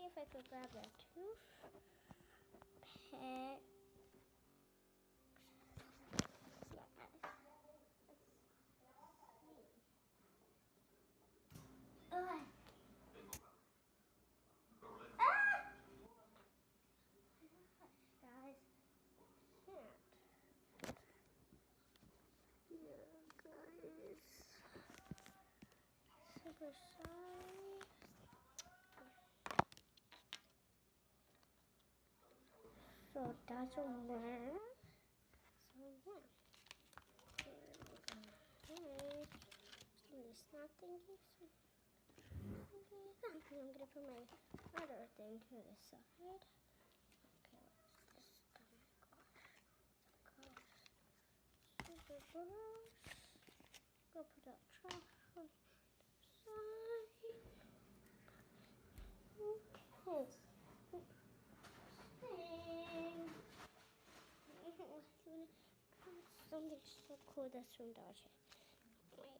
see if I could grab a tooth. Pet. Yeah, guys. Let's see. Guys, can't. Yeah, guys. Super sorry. So that's a winner. So yeah. It's not thinking. I'm gonna put my other thing to the side. Okay, what's this? Oh my gosh. Super gross. Go put that trash on the side. Okay. Something so cool that's from Dolce. Wait,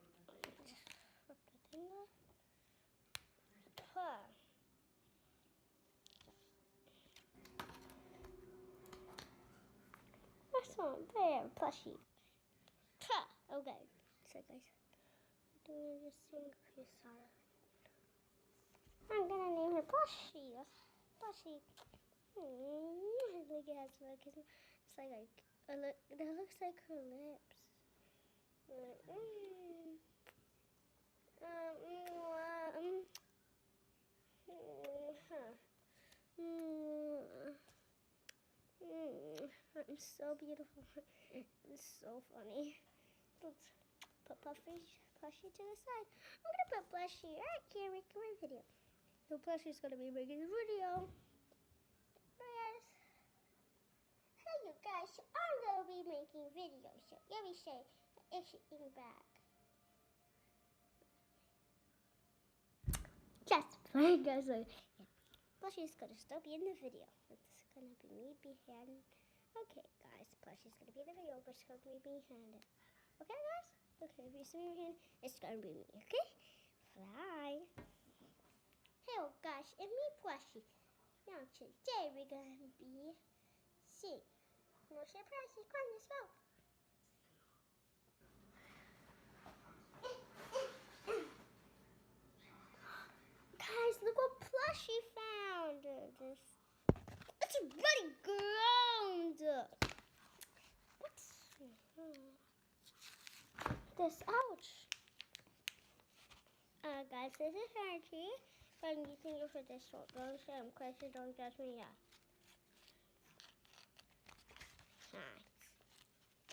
put the thing up. That's one very plushy. Okay, so guys, doing this thing if you saw it. I'm gonna name her Plushy. Plushy. Look at her. It's like that looks like her lips. I'm so beautiful. It's so funny. Let's put Plushie to the side. I'm gonna put Plushie right here making my video. So Plushie's gonna be making the video. Yes. Hey you guys, I'm gonna be making videos. So let me say it's in back. Just playing guys. So yeah. Plushie's gonna still be in the video. It's gonna be me behind. Okay guys, Plushie's gonna be in the video, but it's gonna be behind it. Okay guys? Okay, if you see my hand, it's gonna be me, okay? Bye. Hey guys, it's me Plushie. Now today we're gonna be seeing. No surprise, come on, let's go. Guys, look what Plushie found. It's running ground. What's this? Ouch. Guys, this is Archie. I'm using it for this one. Don't say I'm crazy, don't judge me yet. Hi.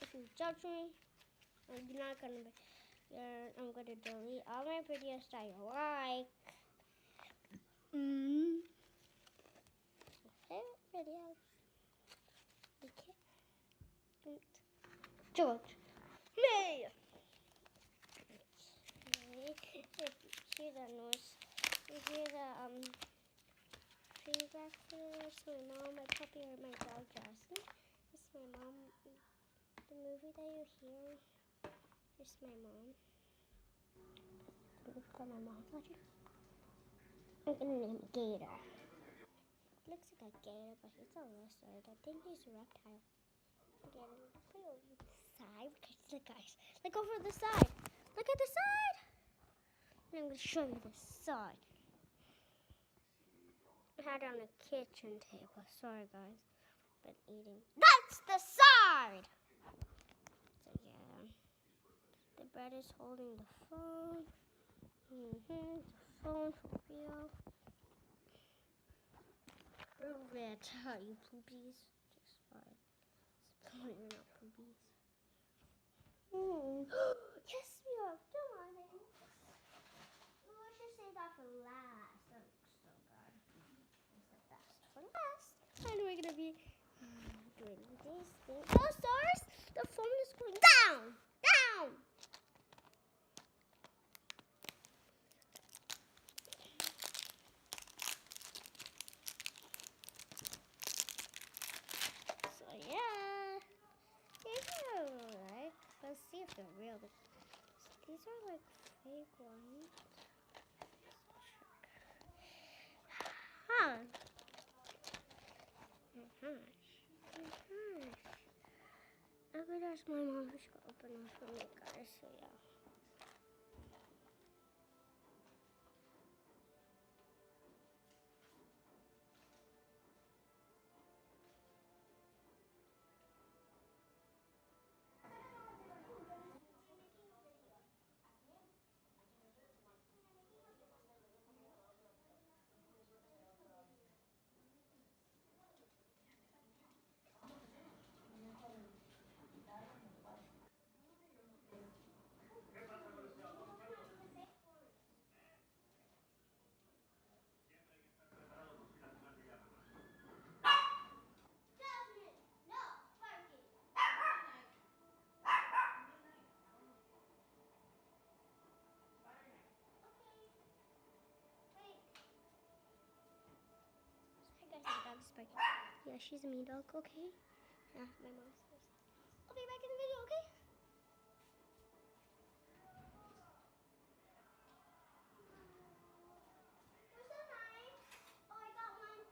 If you judge me, I'm gonna delete all my videos that you like. Favorite videos. Okay. George. Me. Okay. If you hear the noise, you hear the feedback there. It's my mom, my puppy, or my dog Jasmine. It's my mom. The movie that you hear is my mom. Look for my mom. I'm gonna name it Gator. Looks like a gator, but he's a lizard. I think he's a reptile. Again, put it over the side. Look, guys. Look over the side. Look at the side. And I'm going to show you the side. I had it on a kitchen table. Sorry, guys. Been eating. That's the side. So, yeah. The bread is holding the phone. The phone for real. Prove it, you poopies. Just fine. You're not poopies. Yes, we are. Come on, then. Well, I should save that for last. That looks so good. It's the best for last. And we're gonna be doing these things. Oh, stars! The phone is going down, down. So yeah. Like, let's see if they're real. These are like fake ones. Okay, that's my mom. She's gonna open up for me, guys. So yeah. Hi guys, my dog's barking. Yeah, she's a mean dog, okay? Yeah, my mom's first. I'll be back in the video, okay? Where's the knife? Oh, I got one.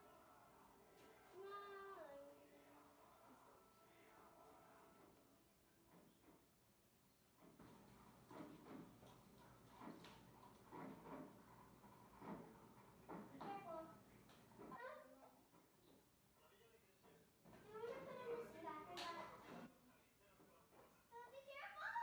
Careful. Be careful!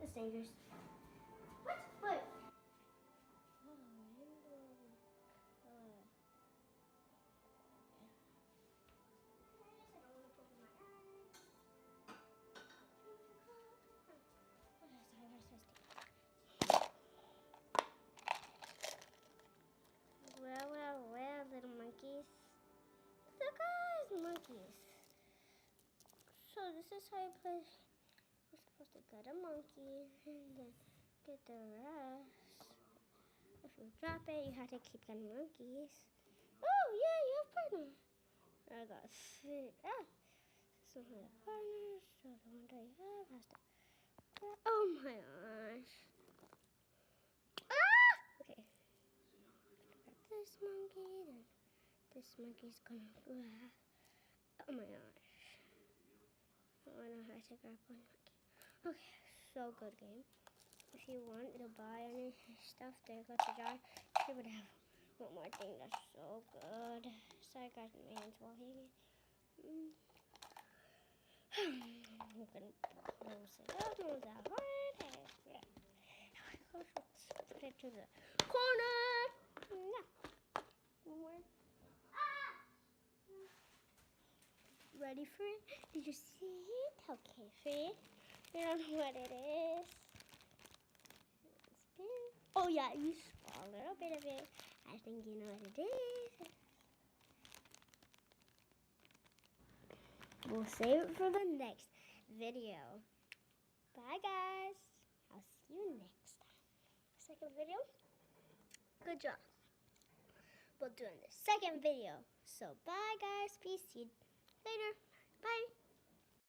That's dangerous. What? What? Oh, rainbow color. Well, little monkeys. Look, guys, monkeys. So this is how you play. You're supposed to get a monkey and then get the rest. If you drop it, you have to keep getting monkeys. Oh, yeah, you have partner. I got three. So my partner, so the one that you have has to. Oh my gosh. Okay. Grab this monkey, then this monkey's gonna grab. Oh my gosh. I know how to grab one monkey. Okay, so good game. If you want to buy any stuff, there go to jar. You would have one more thing that's so good. Sorry guys, my hands walking. I'm gonna close it up, move that one. Yeah. Let's put it to the corner. No. More. Ready for it? Did you see it? Okay, Faye. You don't know what it is. Oh yeah, you saw a little bit of it. I think you know what it is. We'll save it for the next video. Bye guys. I'll see you next time. Second video. Good job. We'll do in the second video. So bye guys. Peace. See you later. Bye.